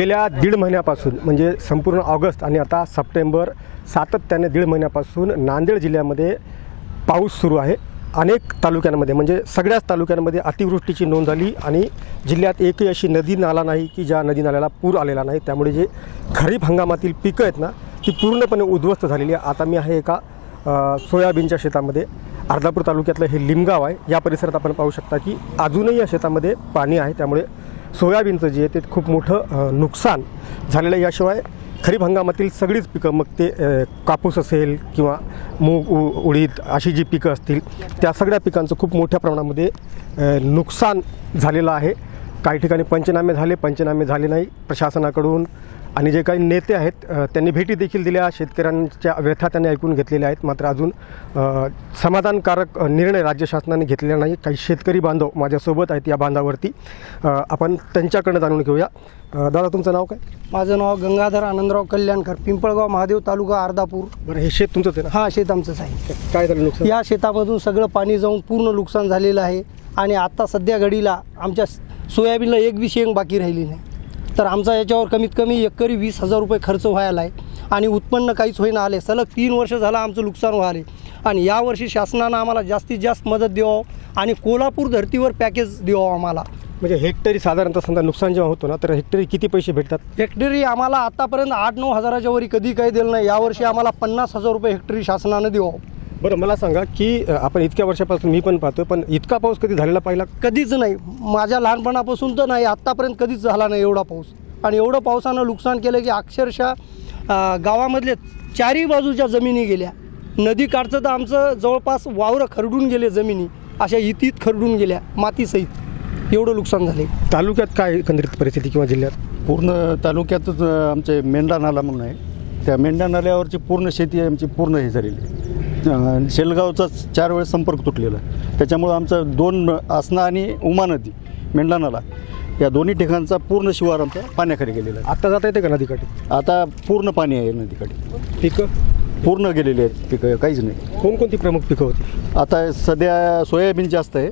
गेल्या दीड महिन्यापासून म्हणजे संपूर्ण ऑगस्ट आणि आता सप्टेंबर सातत्याने दीड महिन्यापासून नांदेड जिल्ह्यामध्ये पाऊस सुरू आहे। अनेक तालुक्यांमध्ये म्हणजे सगळ्याच तालुक्यांमध्ये अतिवृष्टीची नोंद झाली आणि जिल्ह्यात एकही अशी नदी नाला नाही की ज्या नदी नाल्याला पूर आलेला नाही। त्यामुळे जे खरीप हंगामातील पिकं आहेत ना ती पूर्णपणे उद्ध्वस्त झालेली आहे। आता मी आहे एका सोयाबीनच्या शेतामध्ये, अर्धापूर तालुक्यातलं हे लिमगाव आहे। या परिसरात आपण पाहू शकता की अजूनही या शेतामध्ये पाणी आहे, त्यामुळे सोयाबीनचं जे आहे ते खूप मोठं नुकसान झालेलं आहे। याशिवाय खरीप हंगामातील सगळीच पिकं, मग ते कापूस असेल किंवा मूग उडीद अशी जी पिकं असतील त्या सगळ्या पिकांचं खूप मोठ्या प्रमाणामध्ये नुकसान झालेलं आहे। काही ठिकाणी पंचनामे झाले नाही प्रशासनाकडून, आणि जे काही नेते आहेत त्यांनी भेटी देखील दिल्या, शेतकऱ्यांच्या व्यथा त्यांनी ऐकून घेतलेल्या आहेत, मात्र अजून समाधानकारक निर्णय राज्य शासनाने घेतलेला नाही। काही शेतकरी बांधव माझ्यासोबत आहेत या बांधावरती, आपण त्यांच्याकडनं जाणून घेऊया। दादा तुमचं नाव काय? माझं नाव गंगाधर आनंदराव कल्याणकर, पिंपळगाव महादेव तालुका अर्धापूर। बरं, हे शेत तुमचंच आहे ना? हा, शेत आमचंच आहे। काय झालं नुकसान? या शेतामधून सगळं पाणी जाऊन पूर्ण नुकसान झालेलं आहे आणि आता सध्या घडीला आमच्या सोयाबीनला एक बी शेंग बाकी राहिली नाही। तर आमचा याच्यावर कमीत कमी एकरी 20,000 रुपये खर्च व्हायला आहे आणि उत्पन्न काहीच होईना आले। सलग 3 वर्ष झालं आमचं नुकसान व्हायले आणि यावर्षी शासनानं आम्हाला जास्तीत जास्त मदत द्यावं आणि कोल्हापूर धर्तीवर पॅकेज द्यावं आम्हाला। म्हणजे हेक्टरी साधारणतः समजा नुकसान जेव्हा होतो ना तर हेक्टरी किती पैसे भेटतात? हेक्टरी आम्हाला आतापर्यंत 8-9 हजाराच्या वरी कधी काही दिलं नाही। यावर्षी आम्हाला 50,000 रुपये हेक्टरी शासनानं द्यावं। बरं, मला सांगा की आपण इतक्या वर्षापासून मी पण पाहतो, पण इतका पाऊस कधी झालेला पाहिला? कधीच नाही, माझ्या लहानपणापासून तर नाही, आत्तापर्यंत कधीच झाला नाही एवढा पाऊस। आणि एवढं पावसानं नुकसान केलं की अक्षरशः गावामधले चारही बाजूच्या जमिनी गेल्या। नदी काठचं तर आमचं जवळपास वावरं खरडून गेले, जमिनी अशा इतीत खरडून गेल्या मातीसहित, एवढं नुकसान झाले। तालुक्यात काय एकंदरीत परिस्थिती किंवा जिल्ह्यात? पूर्ण तालुक्यातच आमचे मेंढा नाला म्हणून आहे, त्या मेंढा नाल्यावरची पूर्ण शेती आमची पूर्ण हे झालेली। शेलगावचा 4 वेळेस संपर्क तुटलेला, त्याच्यामुळं आमचं 2 आसना आणि उमा नदी मेंढा नाला या दोन्ही ठिकाणचा पूर्ण शिवार आमचा पाण्याखाली गेलेला आहे। आता जाता येते का नदीकाठी? आता पूर्ण पाणी आहे नदीकाठी, पिकं पूर्ण गेलेली आहेत, पिकं काहीच नाही। कोणकोणती प्रमुख पिकं होती? आता सध्या सोयाबीन जास्त आहे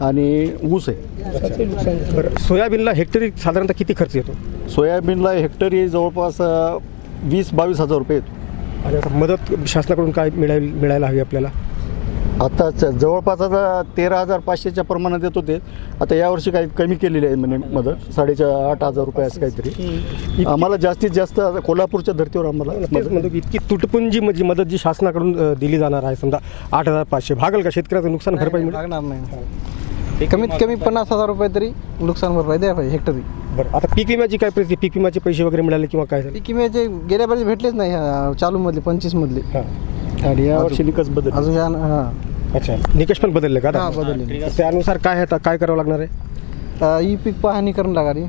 आणि ऊस आहे। बरं, सोयाबीनला हेक्टरी साधारणतः किती खर्च येतो? सोयाबीनला हेक्टरी जवळपास 20-22 हजार रुपये येतो। आणि आता मदत शासनाकडून काय मिळायला हवी आपल्याला? आता जवळपास आता 13,500च्या प्रमाणात येत होते, आता यावर्षी काही कमी केलेली आहे म्हणे मदत, 8,500 रुपये असं काहीतरी। आम्हाला जास्तीत जास्त कोल्हापूरच्या धर्तीवर आम्हाला म्हणतो की इतकी तुटपुंजी म्हणजे मदत जी शासनाकडून दिली जाणार आहे, समजा 8,500 भागल का शेतकऱ्याचं नुकसान भरपाई? लागणार नाही, कमीत कमी 50,000 रुपये तरी नुकसान भरपाई द्या पाहिजे हेक्टरी। बरं, आता पीक विम्याची काय परिस्थिती? पीक विम्याचे पैसे वगैरे मिळाले किंवा काय? पीक विम्याचे गेल्या वर्षी भेटलेच नाही, चालू मधले 25 मधले, आणि यावर्षी निकष बदल अजून। अच्छा, निकष पण बदलले का? हां, बदलले। त्यानुसार काय आहे, आता काय करावं लागणार आहे? ई पीक पाहणी करून लागली।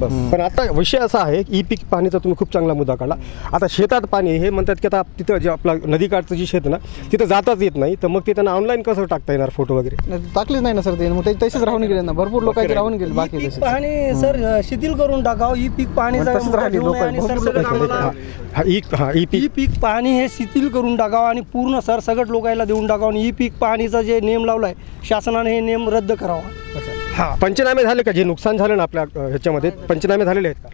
पण आता विषय असा आहे की ई पीक पाहणीचा तुम्ही खूप चांगला मुद्दा काढला। आता शेतात पाणी हे म्हणतात की आता तिथं जे आपला नदीकाठचं जी शेत ना तिथं जाताच येत नाही, तर मग ते त्यांना ऑनलाईन कसं टाकता येणार फोटो वगैरे? टाकलेच नाही ना सर, ते मग ते तसेच राहून गेले ना, भरपूर लोकांचे राहून गेले बाकी पाहणी सर शिथिल करून टाकावं। ई पीक पाहणी ई पीक पाहणी हे शिथिल करून टाकावं आणि पूर्ण सरसकट लोकांना देऊन टाकावं आणि ई पीक पाहणीचा जे नियम लावलाय शासनाने हे नियम रद्द करावा। हां, पंचनामे झाले का? जे नुकसान झालं ना आपल्या ह्याच्यामध्ये, पंचनामे झालेले आहेत का?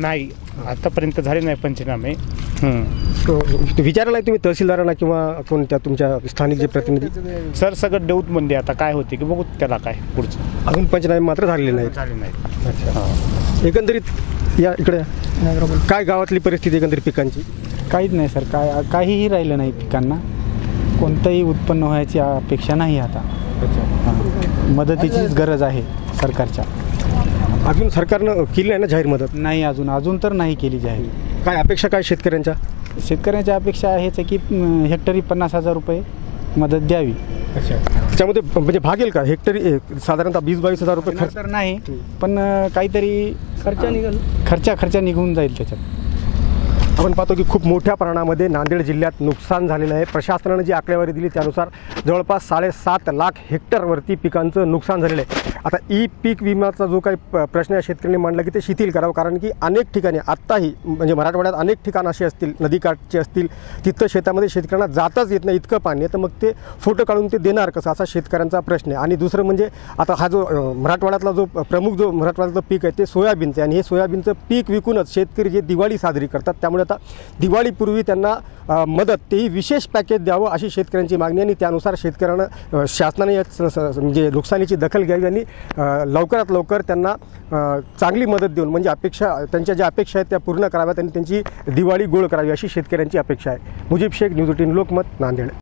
नाही, आतापर्यंत झाले नाही पंचनामे। विचारायला तुम्ही तहसीलदारांना किंवा कोणत्या तुमच्या स्थानिक जे प्रतिनिधी? सर सगळं देऊत म्हणजे आता काय होते की बघू त्याला काय पुढचं। अजून पंचनामे मात्र झालेले नाहीत? झाले नाही। अच्छा, एकंदरीत या इकडे काय गावातली परिस्थिती एकंदरीत पिकांची? काहीच नाही सर, काहीही राहिलं नाही पिकांना, कोणतंही उत्पन्न व्हायची अपेक्षा नाही आता। मदतीचीच गरज आहे सरकारच्या। अजून सरकारनं केली आहे ना जाहीर मदत? नाही, अजून तर नाही केली जाहीर। काय अपेक्षा काय शेतकऱ्यांच्या? शेतकऱ्यांच्या अपेक्षा आहेच की हेक्टरी 50,000 रुपये मदत द्यावी। अच्छा, त्याच्यामध्ये म्हणजे भागेल का हेक्टरी साधारणतः 20-22 हजार रुपये खर्च? तर नाही, पण काहीतरी खर्च निघून जाईल त्याच्यात। आपण पाहतो की खूप मोठ्या प्रमाणामध्ये नांदेड जिल्ह्यात नुकसान झालेलं आहे. प्रशासनाने जी आकडेवारी दिली त्यानुसार जवळपास 7.5 लाख हेक्टरवरती पिकांचं नुकसान झालेलं आहे. आता ई पीक विम्याचा जो काही प्रश्न या शेतकऱ्यांनी मांडला की ते शिथिल करावं, कारण की अनेक ठिकाणी आत्ताही म्हणजे मराठवाड्यात अनेक ठिकाणं अशी असतील, नदीकाठची असतील, तिथं शेतामध्ये शेतकऱ्यांना जाताच येत नाही, इतकं पाणी आहे. तर मग ते फोटो काढून ते देणार कसं, असा शेतकऱ्यांचा प्रश्न आहे. आणि दुसरं म्हणजे आता हा जो मराठवाड्यातला जो प्रमुख जो मराठवाड्यातलं पीक आहे ते सोयाबीनचं आहे. आणि हे सोयाबीनचं पीक विकूनच शेतकरी जे दिवाळी साजरी करतात. त्यामुळे आता दिवाळीपूर्वी त्यांना मदत, तेही विशेष पॅकेज द्यावं अशी शेतकऱ्यांची मागणी. आणि त्यानुसार शेतकऱ्यांना शासनाने म्हणजे नुकसानीची दखल घ्यावी आणि लवकरात लवकर त्यांना चांगली मदत देऊन म्हणजे त्यांच्या ज्या अपेक्षा आहेत त्या पूर्ण कराव्यात आणि त्यांची दिवाळी गोळ करावी अशी शेतकऱ्यांची अपेक्षा आहे. मुजीब शेख, न्यूज 18 लोकमत, नांदेड.